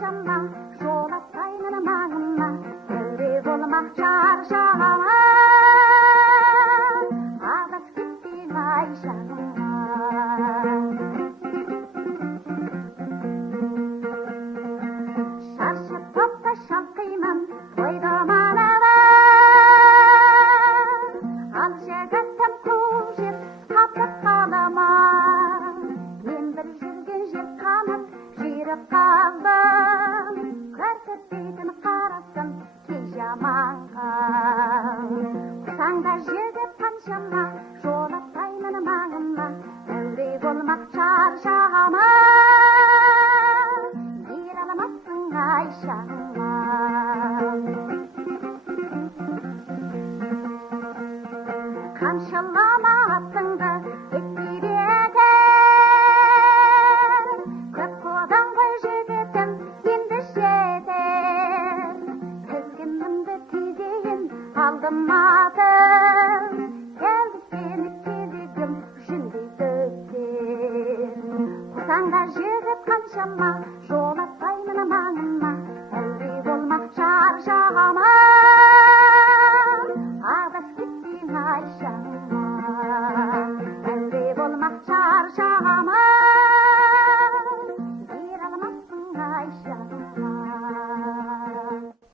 қаншама жолатпаймын маңыма әуре болма шаршама адас кетпей ай жаныма шаршы топта шалқимын тойда манава ал жігітім қуып жеп қатып қалама мен бір жүрген жер қамып жиырып қалдым көрсетпейтін қарасым кей жаманға құсаңда жігіт қаншама жолатпаймын маңыма әуре болмақ шаршама ере алмассың ай жаныма қамшылама атыңды кетпей бекер көп қуған ғой жігітім енді жетер тізгінімді түйгейін алдым аты